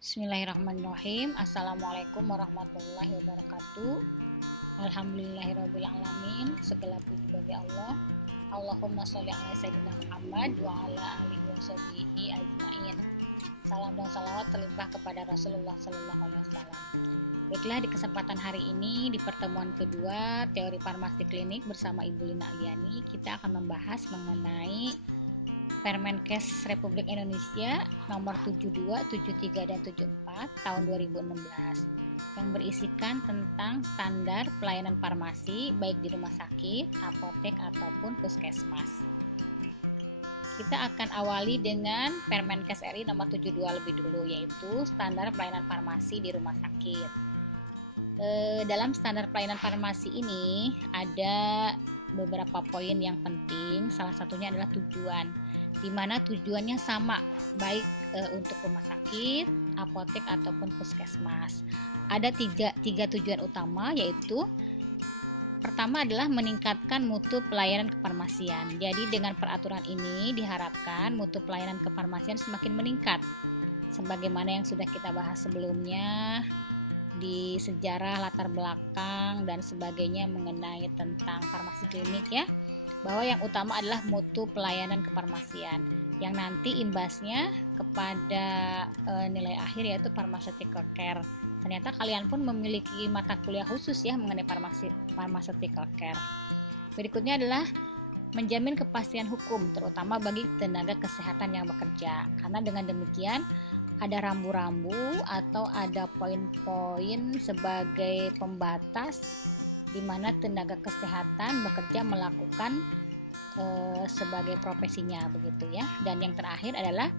Bismillahirrahmanirrahim. Assalamualaikum warahmatullahi wabarakatuh. Alhamdulillahirrabbilalamin. Segala puji bagi Allah. Allahumma sholli ala sayyidina Muhammad wa ala alihi wa sahbihi ajmain. Salam dan salawat terlimpah kepada Rasulullah sallallahu alaihi wasallam. Baiklah, di kesempatan hari ini di pertemuan kedua teori farmasi klinik bersama Ibu Lina Aliani, kita akan membahas mengenai Permenkes Republik Indonesia nomor 72, 73 dan 74 tahun 2016 yang berisikan tentang standar pelayanan farmasi baik di rumah sakit, apotek ataupun puskesmas. Kita akan awali dengan Permenkes RI nomor 72 lebih dulu, yaitu standar pelayanan farmasi di rumah sakit. Dalam standar pelayanan farmasi ini ada beberapa poin yang penting. Salah satunya adalah tujuan, di mana tujuannya sama baik untuk rumah sakit, apotek ataupun puskesmas. Ada tiga tujuan utama, yaitu pertama adalah meningkatkan mutu pelayanan kefarmasian. Jadi dengan peraturan ini diharapkan mutu pelayanan kefarmasian semakin meningkat, sebagaimana yang sudah kita bahas sebelumnya di sejarah, latar belakang dan sebagainya mengenai tentang farmasi klinik ya, bahwa yang utama adalah mutu pelayanan kefarmasian yang nanti imbasnya kepada nilai akhir, yaitu pharmaceutical care. Ternyata kalian pun memiliki mata kuliah khusus ya mengenai pharmaceutical care. Berikutnya adalah menjamin kepastian hukum terutama bagi tenaga kesehatan yang bekerja, karena dengan demikian ada rambu-rambu atau ada poin-poin sebagai pembatas di mana tenaga kesehatan bekerja melakukan sebagai profesinya begitu ya. Dan yang terakhir adalah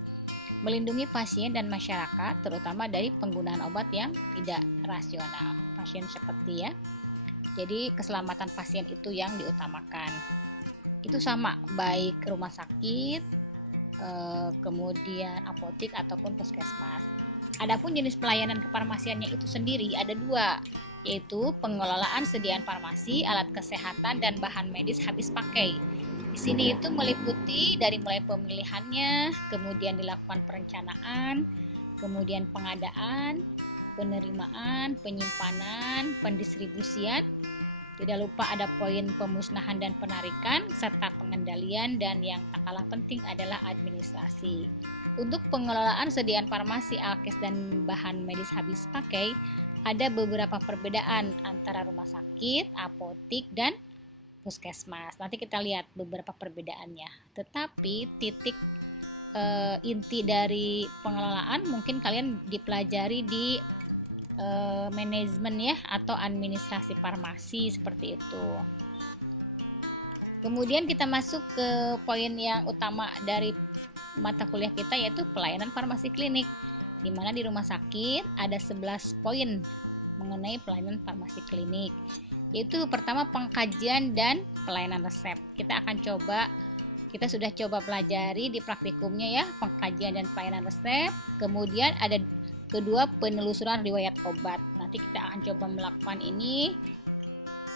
melindungi pasien dan masyarakat terutama dari penggunaan obat yang tidak rasional. Pasien seperti ya. Jadi keselamatan pasien itu yang diutamakan. Itu sama baik rumah sakit, kemudian apotek ataupun puskesmas. Adapun jenis pelayanan kefarmasiannya itu sendiri ada dua, yaitu pengelolaan sediaan farmasi, alat kesehatan dan bahan medis habis pakai. Di sini itu meliputi dari mulai pemilihannya, kemudian dilakukan perencanaan, kemudian pengadaan, penerimaan, penyimpanan, pendistribusian. Tidak lupa ada poin pemusnahan dan penarikan, serta pengendalian, dan yang tak kalah penting adalah administrasi. Untuk pengelolaan sediaan farmasi, alkes, dan bahan medis habis pakai, ada beberapa perbedaan antara rumah sakit, apotek, dan puskesmas. Nanti kita lihat beberapa perbedaannya. Tetapi titik inti dari pengelolaan mungkin kalian dipelajari di manajemen ya atau administrasi farmasi seperti itu. Kemudian kita masuk ke poin yang utama dari mata kuliah kita, yaitu pelayanan farmasi klinik, di mana di rumah sakit ada 11 poin mengenai pelayanan farmasi klinik, yaitu pertama pengkajian dan pelayanan resep. Kita sudah coba pelajari di praktikumnya ya, pengkajian dan pelayanan resep. Kemudian ada kedua, penelusuran riwayat obat. Nanti kita akan coba melakukan ini.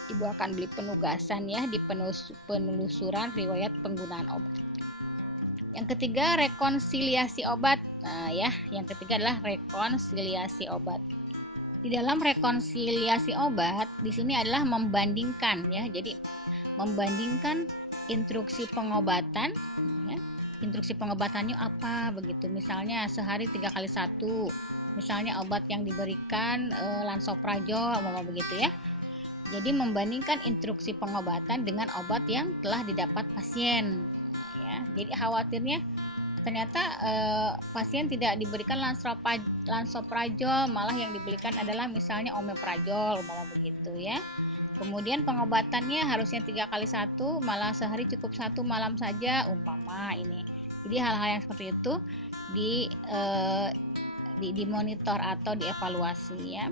Ibu akan beli penugasan ya di penelusuran riwayat penggunaan obat. Yang ketiga, rekonsiliasi obat. Nah ya, yang ketiga adalah rekonsiliasi obat. Di dalam rekonsiliasi obat, di sini adalah membandingkan ya. Jadi membandingkan instruksi pengobatan ya. Instruksi pengobatannya apa begitu. Misalnya sehari 3 kali 1. Misalnya obat yang diberikan lansoprazol begitu ya. Jadi membandingkan instruksi pengobatan dengan obat yang telah didapat pasien ya. Jadi khawatirnya ternyata pasien tidak diberikan lansoprazol, malah yang diberikan adalah misalnya omeprazol begitu ya. Kemudian pengobatannya harusnya 3 kali 1, malah sehari cukup 1 malam saja umpama ini. Jadi hal-hal yang seperti itu dimonitor atau dievaluasi ya.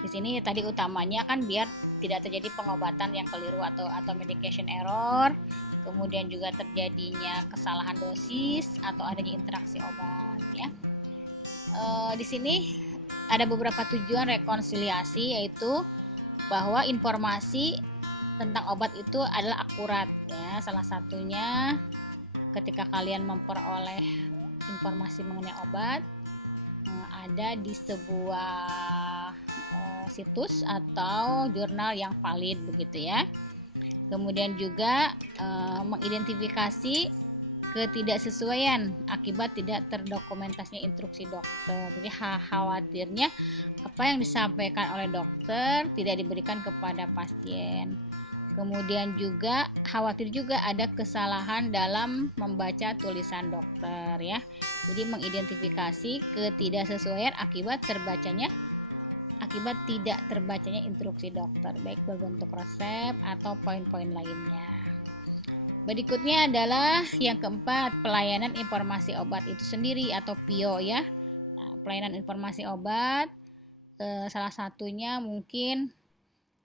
Di sini tadi utamanya kan biar tidak terjadi pengobatan yang keliru atau medication error, kemudian juga terjadinya kesalahan dosis atau adanya interaksi obat ya. Di sini ada beberapa tujuan rekonsiliasi, yaitu bahwa informasi tentang obat itu adalah akurat ya. Salah satunya ketika kalian memperoleh informasi mengenai obat, ada di sebuah situs atau jurnal yang valid begitu ya. Kemudian juga mengidentifikasi ketidaksesuaian akibat tidak terdokumentasinya instruksi dokter. Jadi khawatirnya apa yang disampaikan oleh dokter tidak diberikan kepada pasien. Kemudian juga khawatir juga ada kesalahan dalam membaca tulisan dokter ya. Jadi mengidentifikasi ketidaksesuaian akibat tidak terbacanya instruksi dokter, baik berbentuk resep atau poin-poin lainnya. Berikutnya adalah yang keempat, pelayanan informasi obat itu sendiri atau PIO ya. Nah, pelayanan informasi obat salah satunya mungkin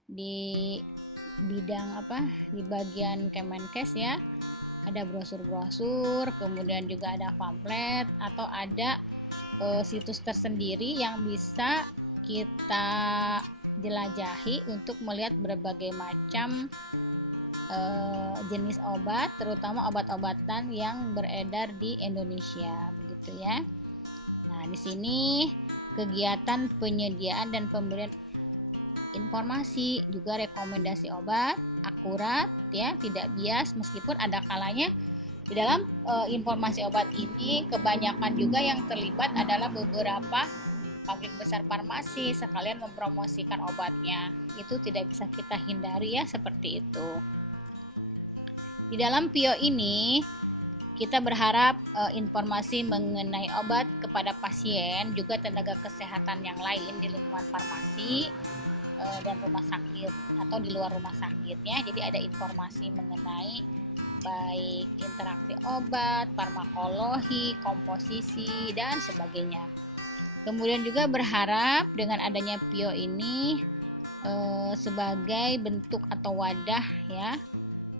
di bidang di bagian Kemenkes ya. Ada brosur-brosur, kemudian juga ada pamflet atau ada situs tersendiri yang bisa kita jelajahi untuk melihat berbagai macam jenis obat, terutama obat-obatan yang beredar di Indonesia begitu ya. Nah, di sini kegiatan penyediaan dan pemberian informasi juga rekomendasi obat akurat ya, tidak bias, meskipun ada kalanya di dalam informasi obat ini kebanyakan juga yang terlibat adalah beberapa pabrik besar farmasi sekalian mempromosikan obatnya. Itu tidak bisa kita hindari ya, seperti itu. Di dalam PIO ini kita berharap informasi mengenai obat kepada pasien juga tenaga kesehatan yang lain di lingkungan farmasi dan rumah sakit atau di luar rumah sakit ya. Jadi ada informasi mengenai baik interaksi obat, farmakologi, komposisi dan sebagainya. Kemudian juga berharap dengan adanya PIO ini sebagai bentuk atau wadah ya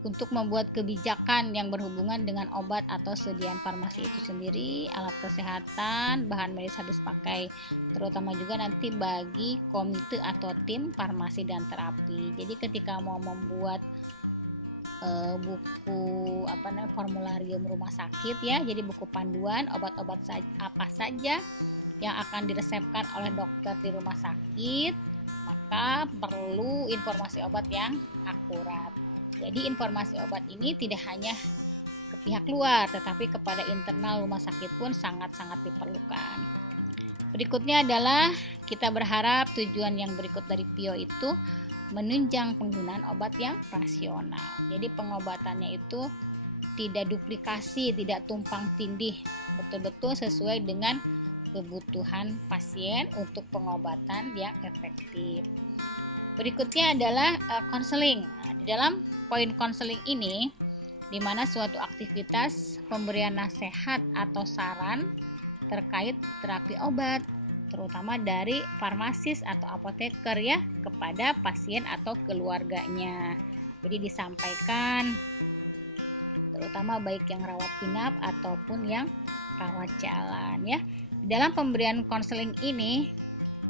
untuk membuat kebijakan yang berhubungan dengan obat atau sediaan farmasi itu sendiri, alat kesehatan, bahan medis habis pakai, terutama juga nanti bagi komite atau tim farmasi dan terapi. Jadi ketika mau membuat buku formularium rumah sakit ya, jadi buku panduan obat-obat apa saja yang akan diresepkan oleh dokter di rumah sakit, maka perlu informasi obat yang akurat. Jadi informasi obat ini tidak hanya ke pihak luar, tetapi kepada internal rumah sakit pun sangat-sangat diperlukan. Berikutnya adalah kita berharap tujuan yang berikut dari PIO itu menunjang penggunaan obat yang rasional. Jadi pengobatannya itu tidak duplikasi, tidak tumpang tindih, betul-betul sesuai dengan kebutuhan pasien untuk pengobatan yang efektif. Berikutnya adalah konseling. Di dalam poin konseling ini, di mana suatu aktivitas pemberian nasihat atau saran terkait terapi obat, terutama dari farmasis atau apoteker ya, kepada pasien atau keluarganya. Jadi disampaikan terutama baik yang rawat inap ataupun yang rawat jalan ya. Dalam pemberian konseling ini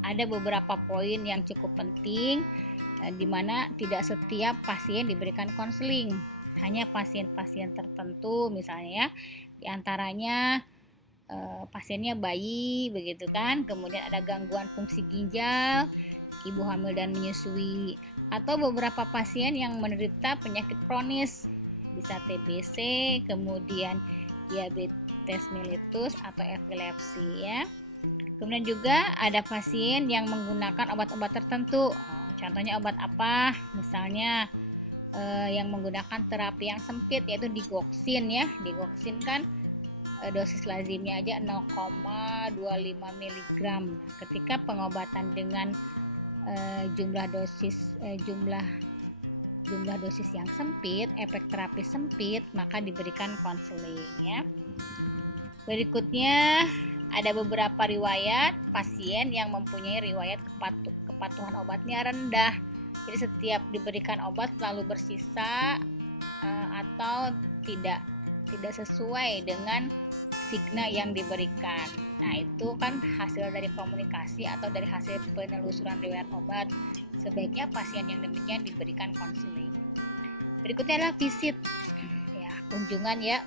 ada beberapa poin yang cukup penting, di mana tidak setiap pasien diberikan konseling, hanya pasien-pasien tertentu misalnya ya, di antaranya pasiennya bayi begitu kan, kemudian ada gangguan fungsi ginjal, ibu hamil dan menyusui, atau beberapa pasien yang menderita penyakit kronis, bisa TBC, kemudian diabetes mellitus atau epilepsi ya. Kemudian juga ada pasien yang menggunakan obat-obat tertentu. Contohnya obat apa? Misalnya yang menggunakan terapi yang sempit yaitu digoxin ya. Digoxin kan dosis lazimnya aja 0,25 mg. Ketika pengobatan dengan jumlah dosis yang sempit, efek terapi sempit, maka diberikan konseling ya. Berikutnya ada beberapa riwayat pasien yang mempunyai riwayat kepatuhan obatnya rendah. Jadi setiap diberikan obat selalu bersisa atau tidak sesuai dengan signa yang diberikan. Nah, itu kan hasil dari komunikasi atau dari hasil penelusuran riwayat obat. Sebaiknya pasien yang demikian diberikan konseling. Berikutnya adalah visit. Ya, kunjungan ya,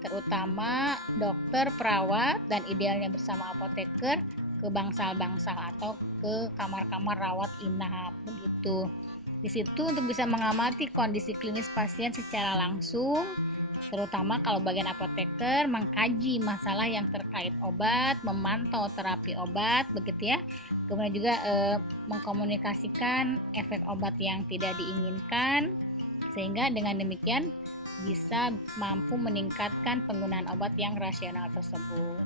terutama dokter, perawat, dan idealnya bersama apoteker ke bangsal-bangsal atau ke kamar-kamar rawat inap begitu. Di situ untuk bisa mengamati kondisi klinis pasien secara langsung, terutama kalau bagian apoteker mengkaji masalah yang terkait obat, memantau terapi obat begitu ya. Kemudian juga mengkomunikasikan efek obat yang tidak diinginkan, sehingga dengan demikian bisa mampu meningkatkan penggunaan obat yang rasional tersebut.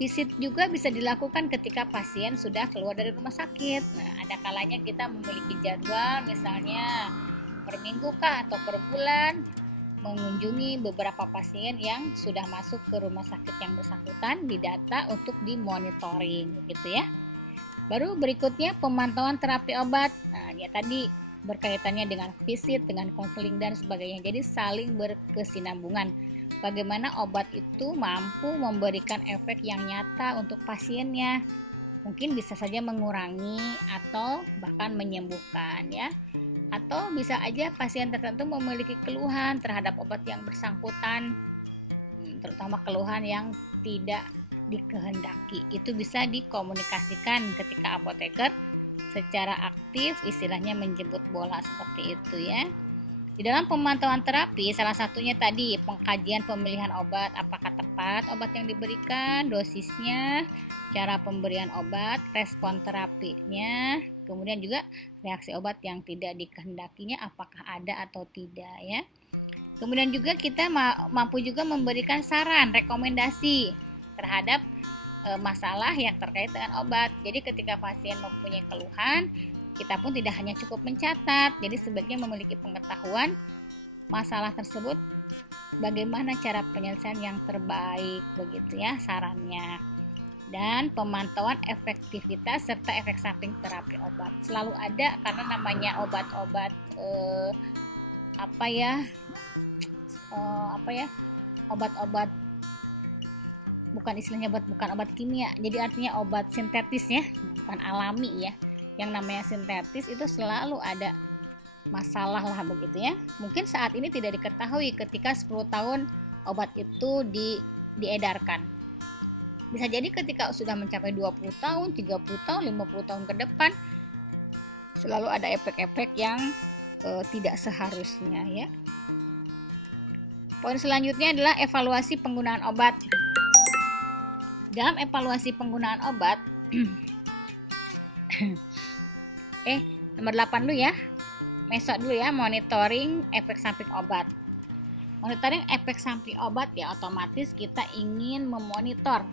Visit juga bisa dilakukan ketika pasien sudah keluar dari rumah sakit. Nah, ada kalanya kita memiliki jadwal, misalnya per minggu kah atau per bulan, mengunjungi beberapa pasien yang sudah masuk ke rumah sakit yang bersangkutan, didata untuk dimonitoring gitu ya. Baru berikutnya pemantauan terapi obat. Nah, dia tadi berkaitannya dengan visit, dengan konseling dan sebagainya. Jadi saling berkesinambungan. Bagaimana obat itu mampu memberikan efek yang nyata untuk pasiennya. Mungkin bisa saja mengurangi atau bahkan menyembuhkan ya. Atau bisa aja pasien tertentu memiliki keluhan terhadap obat yang bersangkutan, terutama keluhan yang tidak dikehendaki. Itu bisa dikomunikasikan ketika apoteker secara aktif, istilahnya menjemput bola seperti itu ya. Di dalam pemantauan terapi, salah satunya tadi pengkajian pemilihan obat, apakah tepat obat yang diberikan, dosisnya, cara pemberian obat, respon terapinya, kemudian juga reaksi obat yang tidak dikehendakinya apakah ada atau tidak ya. Kemudian juga kita mampu juga memberikan saran, rekomendasi terhadap masalah yang terkait dengan obat. Jadi ketika pasien mempunyai keluhan, kita pun tidak hanya cukup mencatat, jadi sebaiknya memiliki pengetahuan masalah tersebut, bagaimana cara penyelesaian yang terbaik begitu ya sarannya. Dan pemantauan efektivitas serta efek samping terapi obat selalu ada, karena namanya obat-obat obat-obat bukan istilahnya bukan obat kimia, jadi artinya obat sintetis ya, bukan alami ya. Yang namanya sintetis itu selalu ada masalah lah begitu ya. Mungkin saat ini tidak diketahui ketika 10 tahun obat itu diedarkan. Bisa jadi ketika sudah mencapai 20 tahun, 30 tahun, 50 tahun ke depan selalu ada efek-efek yang tidak seharusnya ya. Poin selanjutnya adalah evaluasi penggunaan obat. Dalam evaluasi penggunaan obat nomor 8 dulu ya. Mesok dulu ya, monitoring efek samping obat. Monitoring efek samping obat ya, otomatis kita ingin memonitor,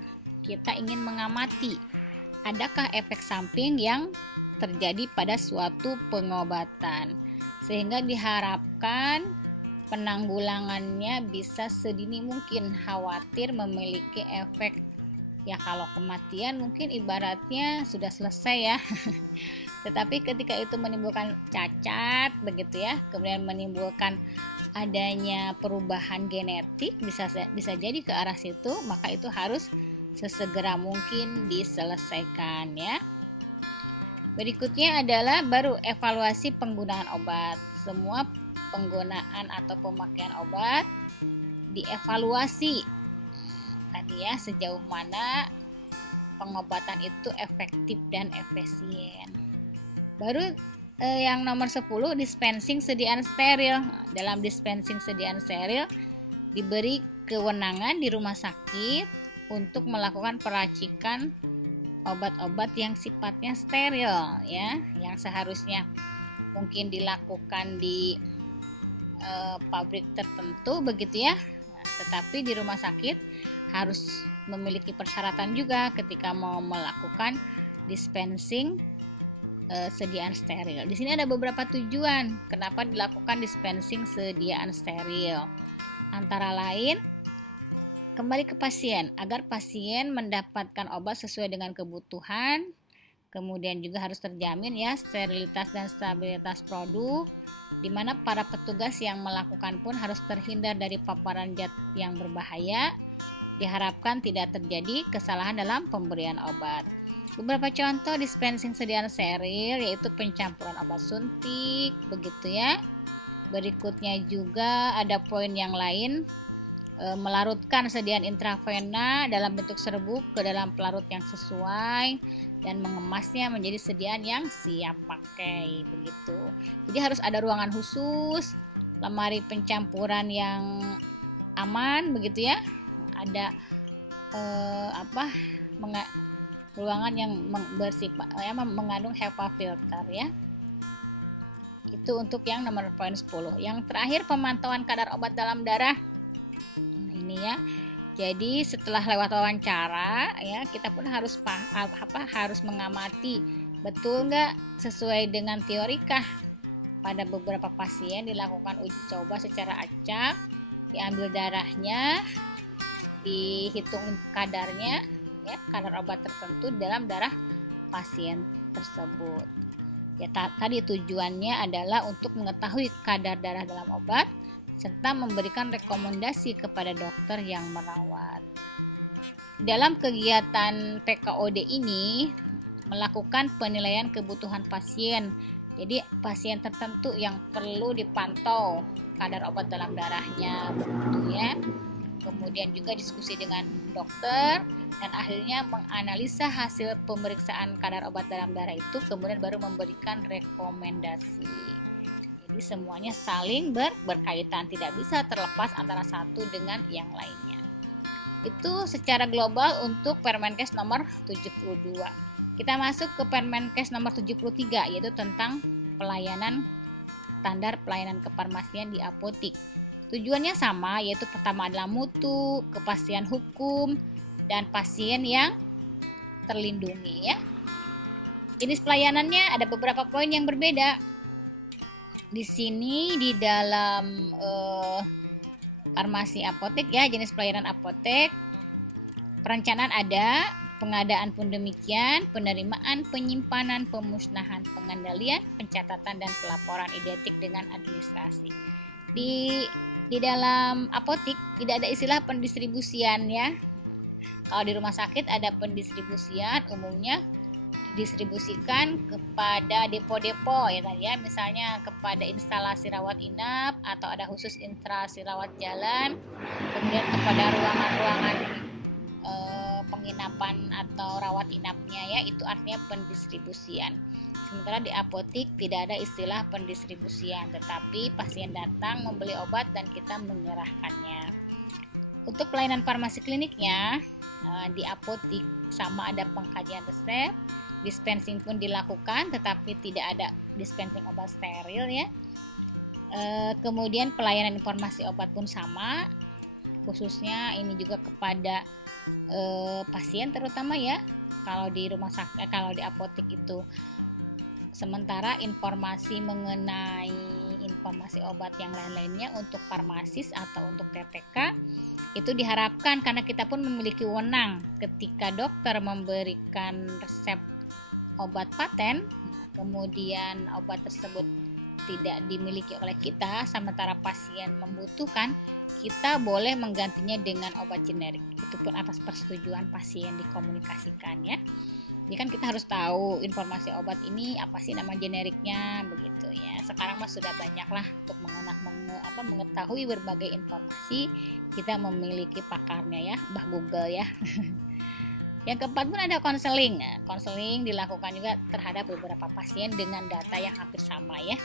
kita ingin mengamati adakah efek samping yang terjadi pada suatu pengobatan, sehingga diharapkan penanggulangannya bisa sedini mungkin. Khawatir memiliki efek ya, kalau kematian mungkin ibaratnya sudah selesai ya. Tetapi ketika itu menimbulkan cacat begitu ya, kemudian menimbulkan adanya perubahan genetik, bisa jadi ke arah situ, maka itu harus sesegera mungkin diselesaikan ya. Berikutnya adalah baru evaluasi penggunaan obat. Semua penggunaan atau pemakaian obat dievaluasi tadi ya, sejauh mana pengobatan itu efektif dan efisien. Baru yang nomor 10, dispensing sediaan steril. Dalam dispensing sediaan steril diberi kewenangan di rumah sakit untuk melakukan peracikan obat-obat yang sifatnya steril ya, yang seharusnya mungkin dilakukan di pabrik tertentu begitu ya. Tetapi di rumah sakit harus memiliki persyaratan juga ketika mau melakukan dispensing sediaan steril. Di sini ada beberapa tujuan kenapa dilakukan dispensing sediaan steril. Antara lain, kembali ke pasien, agar pasien mendapatkan obat sesuai dengan kebutuhan. Kemudian juga harus terjamin ya sterilitas dan stabilitas produk, di mana para petugas yang melakukan pun harus terhindar dari paparan zat yang berbahaya. Diharapkan tidak terjadi kesalahan dalam pemberian obat. Beberapa contoh dispensing sediaan steril yaitu pencampuran obat suntik begitu ya. Berikutnya juga ada poin yang lain, melarutkan sediaan intravena dalam bentuk serbuk ke dalam pelarut yang sesuai dan mengemasnya menjadi sediaan yang siap pakai begitu. Jadi harus ada ruangan khusus, lemari pencampuran yang aman begitu ya. Ada ruangan yang bersifat mengandung HEPA filter ya. Itu untuk yang nomor poin 10. Yang terakhir, pemantauan kadar obat dalam darah. Ini ya. Jadi setelah lewat wawancara ya, kita pun harus harus mengamati betul nggak sesuai dengan teorikah. Pada beberapa pasien dilakukan uji coba secara acak, diambil darahnya, dihitung kadarnya ya, kadar obat tertentu dalam darah pasien tersebut. Ya, tadi tujuannya adalah untuk mengetahui kadar darah dalam obat serta memberikan rekomendasi kepada dokter yang merawat. Dalam kegiatan PKOD ini melakukan penilaian kebutuhan pasien. Jadi pasien tertentu yang perlu dipantau kadar obat dalam darahnya begitu ya. Kemudian juga diskusi dengan dokter dan akhirnya menganalisa hasil pemeriksaan kadar obat dalam darah itu, kemudian baru memberikan rekomendasi. Jadi semuanya saling berkaitan, tidak bisa terlepas antara satu dengan yang lainnya. Itu secara global untuk Permenkes nomor 72. Kita masuk ke Permenkes nomor 73, yaitu tentang standar pelayanan kefarmasian di apotik. Tujuannya sama, yaitu pertama adalah mutu, kepastian hukum, dan pasien yang terlindungi ya. Jenis pelayanannya ada beberapa poin yang berbeda. Di sini di dalam farmasi apotek ya, jenis pelayanan apotek, perencanaan ada, pengadaan pun demikian, penerimaan, penyimpanan, pemusnahan, pengendalian, pencatatan, dan pelaporan identik dengan administrasi. Di dalam apotek tidak ada istilah pendistribusian ya. Kalau di rumah sakit ada pendistribusian, umumnya didistribusikan kepada depo-depo ya tadi ya, misalnya kepada instalasi rawat inap atau ada khusus instalasi rawat jalan, kemudian kepada ruangan-ruangan penginapan atau rawat inapnya ya, itu artinya pendistribusian. Sementara di apotek tidak ada istilah pendistribusian, tetapi pasien datang membeli obat dan kita menyerahkannya. Untuk pelayanan farmasi kliniknya di apotek sama ada pengkajian resep, dispensing pun dilakukan, tetapi tidak ada dispensing obat steril ya. Kemudian pelayanan informasi obat pun sama, khususnya ini juga kepada pasien terutama ya. Kalau di rumah sakit, kalau di apotek itu. Sementara informasi mengenai informasi obat yang lain-lainnya untuk farmasis atau untuk TTK itu diharapkan, karena kita pun memiliki wewenang ketika dokter memberikan resep obat paten, kemudian obat tersebut tidak dimiliki oleh kita, sementara pasien membutuhkan, kita boleh menggantinya dengan obat generik. Itu pun atas persetujuan pasien dikomunikasikan ya. Jadi kan kita harus tahu informasi obat ini apa sih nama generiknya begitu ya. Sekarang mah sudah banyak lah untuk mengetahui berbagai informasi, kita memiliki pakarnya ya, Mbah Google ya. Yang keempat pun ada konseling. Konseling dilakukan juga terhadap beberapa pasien dengan data yang hampir sama ya.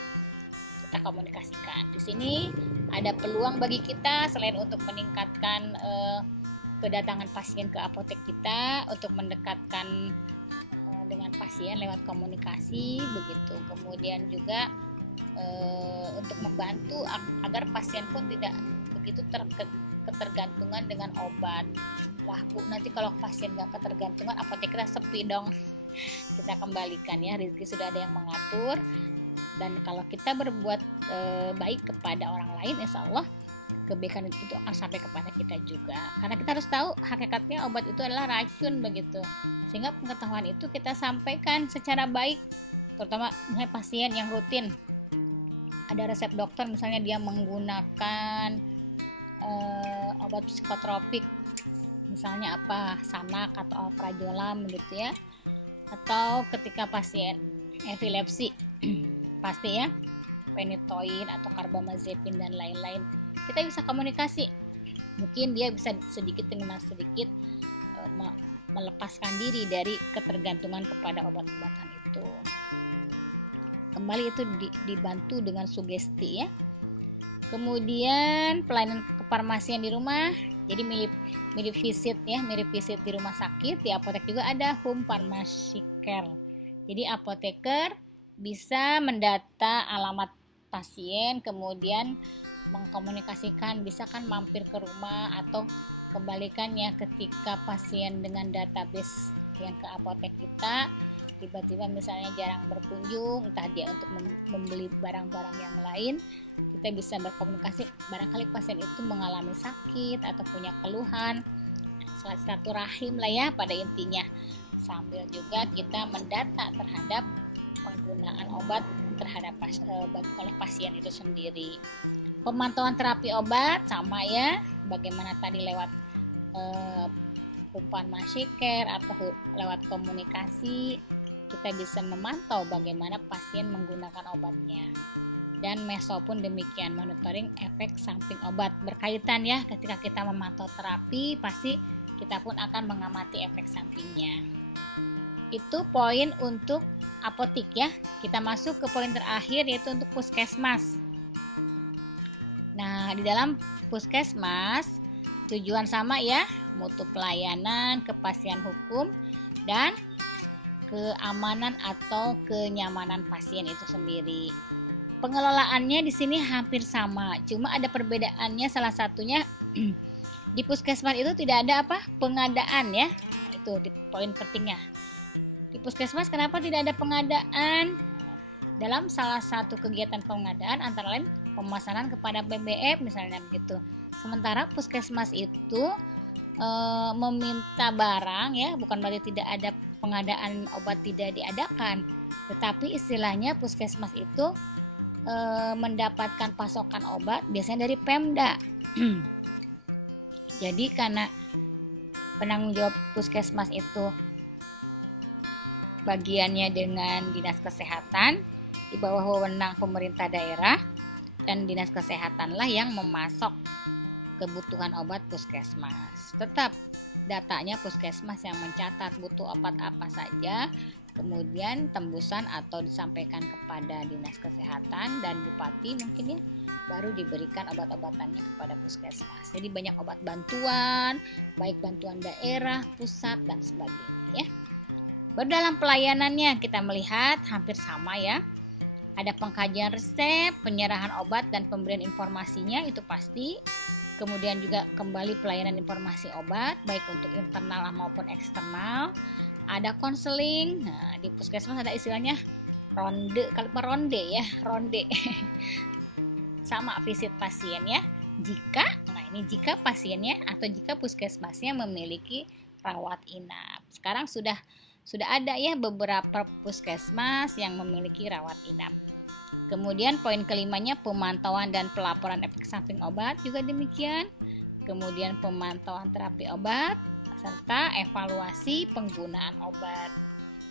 Kita komunikasikan. Di sini ada peluang bagi kita selain untuk meningkatkan kedatangan pasien ke apotek kita, untuk mendekatkan dengan pasien lewat komunikasi begitu. Kemudian juga untuk membantu agar pasien pun tidak begitu ketergantungan dengan obat. Lah Bu, nanti kalau pasien nggak ketergantungan apotek kita sepi dong. Kita kembalikan ya, rezeki sudah ada yang mengatur. Dan kalau kita berbuat baik kepada orang lain, insya Allah kebaikan itu akan sampai kepada kita juga. Karena kita harus tahu hakikatnya obat itu adalah racun begitu. Sehingga pengetahuan itu kita sampaikan secara baik, terutama misalnya pasien yang rutin ada resep dokter, misalnya dia menggunakan obat psikotropik, misalnya Sanak atau Alprazolam gitu ya, atau ketika pasien epilepsi pasti ya phenytoin atau carbamazepine dan lain-lain, kita bisa komunikasi Mungkin dia bisa sedikit demi sedikit melepaskan diri dari ketergantungan kepada obat-obatan itu. Kembali itu dibantu dengan sugesti ya. Kemudian pelayanan kefarmasian di rumah, jadi mirip visit ya, mirip visit di rumah sakit. Di apotek juga ada home pharmacy care. Jadi apoteker bisa mendata alamat pasien, kemudian mengkomunikasikan, bisa kan mampir ke rumah, atau kebalikannya ketika pasien dengan database yang ke apotek kita tiba-tiba misalnya jarang berkunjung, entah dia untuk membeli barang-barang yang lain, kita bisa berkomunikasi. Barangkali pasien itu mengalami sakit atau punya keluhan, silaturahim lah ya pada intinya, sambil juga kita mendata terhadap penggunaan obat terhadap oleh pasien itu sendiri. Pemantauan terapi obat sama ya, bagaimana tadi lewat umpan care atau lewat komunikasi, kita bisa memantau bagaimana pasien menggunakan obatnya. Dan meso pun demikian, monitoring efek samping obat. Berkaitan ya, ketika kita memantau terapi, pasti kita pun akan mengamati efek sampingnya. Itu poin untuk apotik ya. Kita masuk ke poin terakhir, yaitu untuk puskesmas. Nah, di dalam puskesmas tujuan sama ya, mutu pelayanan, kepastian hukum, dan keamanan atau kenyamanan pasien itu sendiri. Pengelolaannya di sini hampir sama, cuma ada perbedaannya. Salah satunya di puskesmas itu tidak ada pengadaan ya. Itu di poin pentingnya. Di puskesmas kenapa tidak ada pengadaan? Dalam salah satu kegiatan pengadaan antara lain pemesanan kepada BBM misalnya begitu. Sementara puskesmas itu meminta barang ya, bukan berarti tidak ada pengadaan obat tidak diadakan, tetapi istilahnya puskesmas itu mendapatkan pasokan obat biasanya dari Pemda. Jadi karena penanggung jawab puskesmas itu bagiannya dengan dinas kesehatan di bawah wewenang pemerintah daerah, dan dinas kesehatanlah yang memasok kebutuhan obat puskesmas. Tetap datanya puskesmas yang mencatat butuh obat apa saja, kemudian tembusan atau disampaikan kepada dinas kesehatan dan bupati mungkin ya, baru diberikan obat-obatannya kepada puskesmas. Jadi banyak obat bantuan, baik bantuan daerah, pusat, dan sebagainya ya. Baru dalam pelayanannya kita melihat hampir sama ya. Ada pengkajian resep, penyerahan obat, dan pemberian informasinya itu pasti. Kemudian juga kembali pelayanan informasi obat baik untuk internal maupun eksternal. Ada konseling. Nah, di puskesmas ada istilahnya ronde ya, ronde. Sama visit pasien ya. Jika pasiennya atau jika puskesmasnya memiliki rawat inap. Sekarang sudah ada ya beberapa puskesmas yang memiliki rawat inap. Kemudian poin kelimanya pemantauan dan pelaporan efek samping obat juga demikian. Kemudian pemantauan terapi obat serta evaluasi penggunaan obat.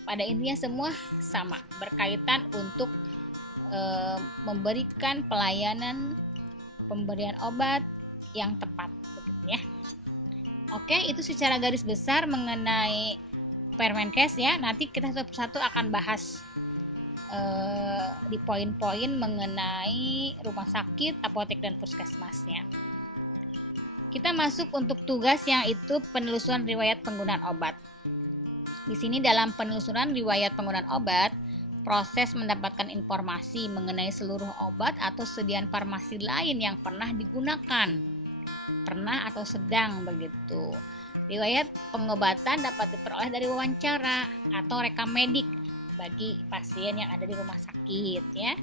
Pada intinya semua sama, berkaitan untuk memberikan pelayanan pemberian obat yang tepat begitu ya. Oke, itu secara garis besar mengenai Permenkes ya. Nanti kita satu-satu akan bahas di poin-poin mengenai rumah sakit, apotek, dan puskesmasnya. Kita masuk untuk tugas yang itu penelusuran riwayat penggunaan obat. Di sini dalam penelusuran riwayat penggunaan obat, proses mendapatkan informasi mengenai seluruh obat atau sediaan farmasi lain yang pernah digunakan, pernah atau sedang begitu. Riwayat pengobatan dapat diperoleh dari wawancara atau rekam medik bagi pasien yang ada di rumah sakit ya.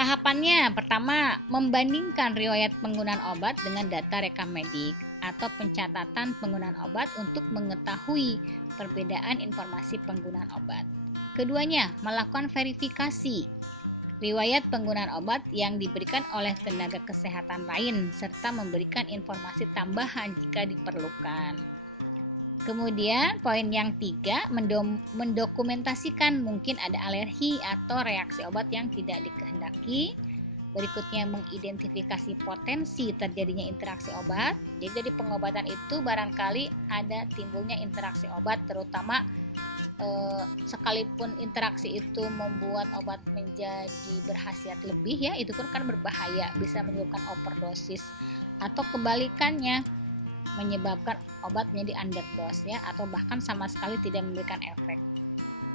Tahapannya pertama, membandingkan riwayat penggunaan obat dengan data rekam medik atau pencatatan penggunaan obat untuk mengetahui perbedaan informasi penggunaan obat. Keduanya, melakukan verifikasi riwayat penggunaan obat yang diberikan oleh tenaga kesehatan lain serta memberikan informasi tambahan jika diperlukan. Kemudian poin yang 3, mendokumentasikan mungkin ada alergi atau reaksi obat yang tidak dikehendaki. Berikutnya mengidentifikasi potensi terjadinya interaksi obat. Jadi dari pengobatan itu barangkali ada timbulnya interaksi obat, terutama sekalipun interaksi itu membuat obat menjadi berkhasiat lebih ya, itu pun kan berbahaya, bisa menyebabkan overdosis atau kebalikannya menyebabkan obat menjadi underdose ya, atau bahkan sama sekali tidak memberikan efek.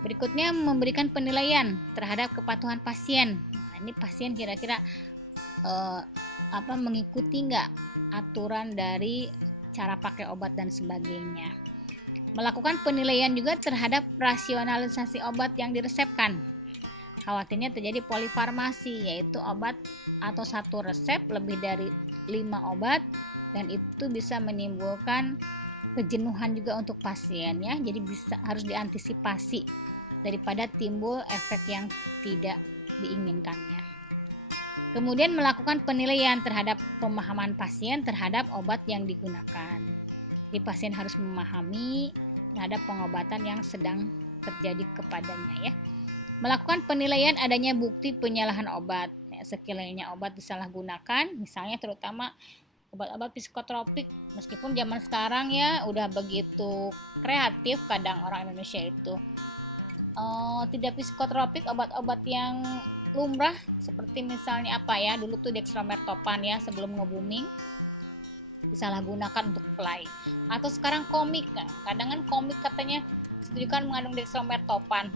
Berikutnya memberikan penilaian terhadap kepatuhan pasien. Nah, ini pasien kira-kira mengikuti nggak aturan dari cara pakai obat dan sebagainya. Melakukan penilaian juga terhadap rasionalisasi obat yang diresepkan. Khawatirnya terjadi polifarmasi, yaitu obat atau satu resep lebih dari 5 obat, dan itu bisa menimbulkan kejenuhan juga untuk pasien ya. Jadi harus diantisipasi daripada timbul efek yang tidak diinginkannya. Kemudian melakukan penilaian terhadap pemahaman pasien terhadap obat yang digunakan. Jadi pasien harus memahami terhadap pengobatan yang sedang terjadi kepadanya ya. Melakukan penilaian adanya bukti penyalahan obat. Ya, sekiranya obat disalahgunakan, misalnya terutama obat-obat psikotropik, meskipun zaman sekarang ya udah begitu kreatif kadang orang Indonesia itu. Tidak psikotropik, obat-obat yang lumrah seperti misalnya dulu tuh dextromertopan ya sebelum nge-booming, disalahgunakan untuk fly. Atau sekarang komik, kadang kan komik katanya kan mengandung dextromertopan,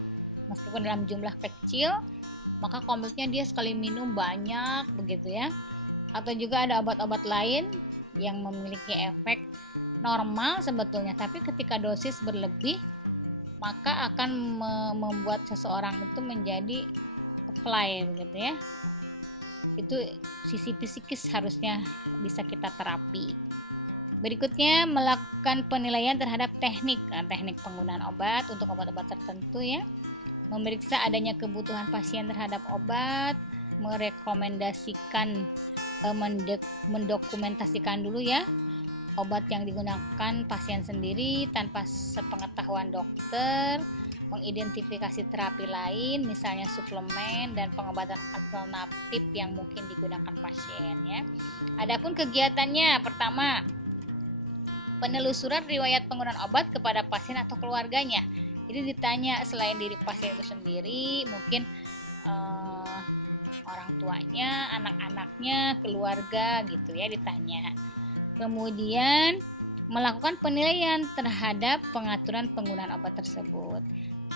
meskipun dalam jumlah kecil, maka komiknya dia sekali minum banyak begitu ya. Atau juga ada obat-obat lain yang memiliki efek normal sebetulnya, tapi ketika dosis berlebih maka akan membuat seseorang itu menjadi fly begitu ya. Itu sisi psikis harusnya bisa kita terapi. Berikutnya melakukan penilaian terhadap teknik penggunaan obat untuk obat-obat tertentu ya. Memeriksa adanya kebutuhan pasien terhadap obat, merekomendasikan, mendokumentasikan dulu ya obat yang digunakan pasien sendiri tanpa sepengetahuan dokter, mengidentifikasi terapi lain, misalnya suplemen dan pengobatan alternatif yang mungkin digunakan pasien ya. Adapun kegiatannya, pertama, penelusuran riwayat penggunaan obat kepada pasien atau keluarganya. Jadi ditanya selain diri pasien itu sendiri, mungkin orang tuanya, anak-anaknya, keluarga gitu ya ditanya. Kemudian melakukan penilaian terhadap pengaturan penggunaan obat tersebut.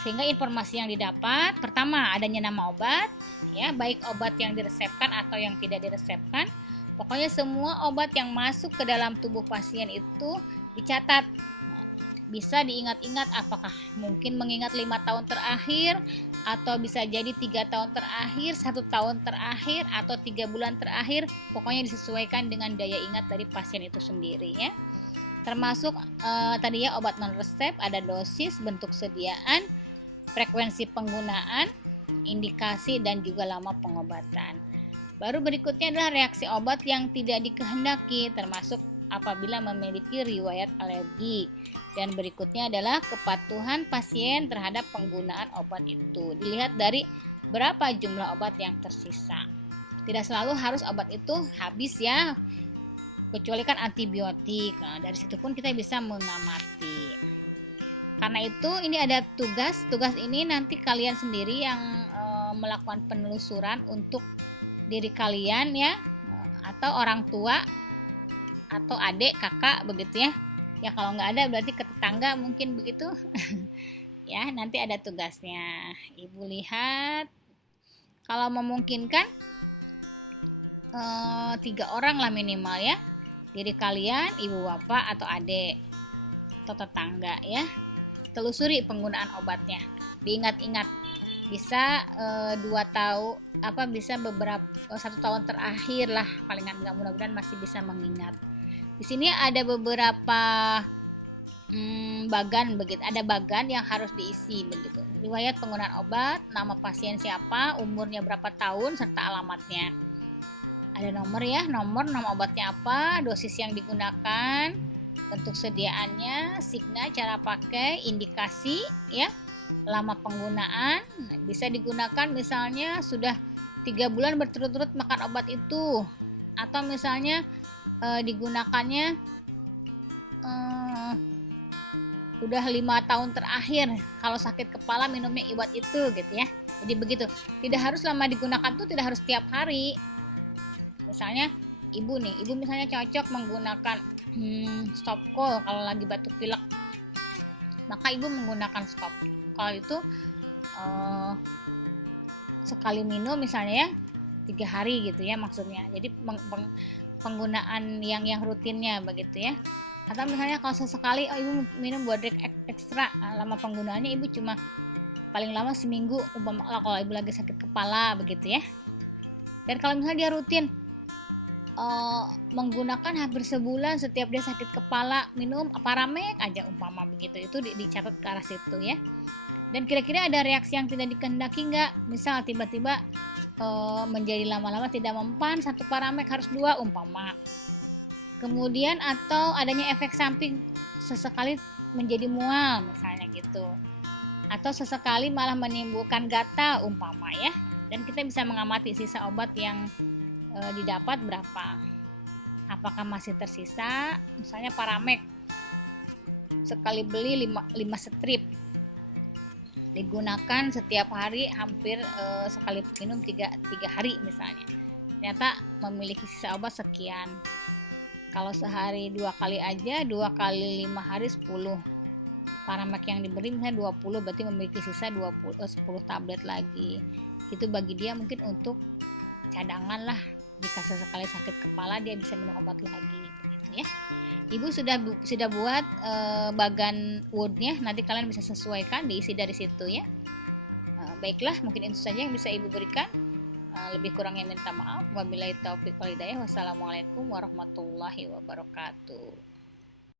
Sehingga informasi yang didapat, pertama adanya nama obat, ya baik obat yang diresepkan atau yang tidak diresepkan. Pokoknya semua obat yang masuk ke dalam tubuh pasien itu dicatat. Bisa diingat-ingat, apakah mungkin mengingat 5 tahun terakhir, atau bisa jadi 3 tahun terakhir, 1 tahun terakhir, atau 3 bulan terakhir. Pokoknya disesuaikan dengan daya ingat dari pasien itu sendiri ya. Termasuk tadi ya obat non resep, ada dosis, bentuk sediaan, frekuensi penggunaan, indikasi, dan juga lama pengobatan. Baru berikutnya adalah reaksi obat yang tidak dikehendaki, termasuk apabila memiliki riwayat alergi. Dan berikutnya adalah kepatuhan pasien terhadap penggunaan obat itu. Dilihat dari berapa jumlah obat yang tersisa. Tidak selalu harus obat itu habis ya, kecuali kan antibiotik. Nah, dari situ pun kita bisa mengamati. Karena itu ini ada tugas ini nanti kalian sendiri yang melakukan penelusuran untuk diri kalian ya, atau orang tua atau adik, kakak begitu ya. Ya kalau nggak ada berarti ke tetangga mungkin begitu. Ya nanti ada tugasnya. Ibu lihat, kalau memungkinkan 3 orang lah minimal ya, diri kalian, ibu bapak atau adik atau tetangga ya. Telusuri penggunaan obatnya, diingat-ingat. Bisa 2 tahun bisa beberapa 1 tahun terakhir lah palingan, nggak, mudah-mudahan masih bisa mengingat. Di sini ada beberapa bagan begitu. Ada bagan yang harus diisi begitu. Riwayat penggunaan obat, nama pasien siapa, umurnya berapa tahun, serta alamatnya. Ada nomor ya, nama obatnya apa, dosis yang digunakan, bentuk sediaannya, signa, cara pakai, indikasi ya, lama penggunaan. Bisa digunakan misalnya sudah 3 bulan berturut-turut makan obat itu, atau misalnya digunakannya udah 5 tahun terakhir, kalau sakit kepala minumnya obat itu gitu ya. Jadi begitu, tidak harus lama digunakan tuh, tidak harus tiap hari. Misalnya ibu misalnya cocok menggunakan stop call kalau lagi batuk pilek, maka ibu menggunakan stop call itu sekali minum misalnya ya 3 hari gitu ya maksudnya. Jadi penggunaan yang rutinnya begitu ya. Atau misalnya kalau sesekali ibu minum Bodrek ekstra, lama penggunaannya ibu cuma paling lama seminggu umpama kalau ibu lagi sakit kepala begitu ya. Dan kalau misalnya dia rutin menggunakan hampir sebulan, setiap dia sakit kepala minum Paramek aja umpama begitu, itu dicatat ke arah situ ya. Dan kira-kira ada reaksi yang tidak dikehendaki nggak? Misal tiba-tiba menjadi lama-lama tidak mempan, 1 Paramek harus 2 umpama. Kemudian atau adanya efek samping sesekali menjadi mual misalnya gitu, atau sesekali malah menimbulkan gatal umpama ya. Dan kita bisa mengamati sisa obat yang didapat berapa, apakah masih tersisa. Misalnya Paramek sekali beli 5 strip, digunakan setiap hari hampir sekali minum 3 hari misalnya, ternyata memiliki sisa obat sekian. Kalau sehari 2 kali aja, 2 kali 5 hari 10 Paramek yang diberi misalnya 20, berarti memiliki sisa 10 tablet lagi. Itu bagi dia mungkin untuk cadangan lah, jika sesekali sakit kepala dia bisa minum obat lagi begitu ya. Ibu sudah buat bagan wordnya, nanti kalian bisa sesuaikan, diisi dari situ ya. Baiklah, mungkin itu saja yang bisa ibu berikan. Lebih kurangnya minta maaf. Wabillahi taufiq wal hidayah. Wassalamualaikum warahmatullahi wabarakatuh.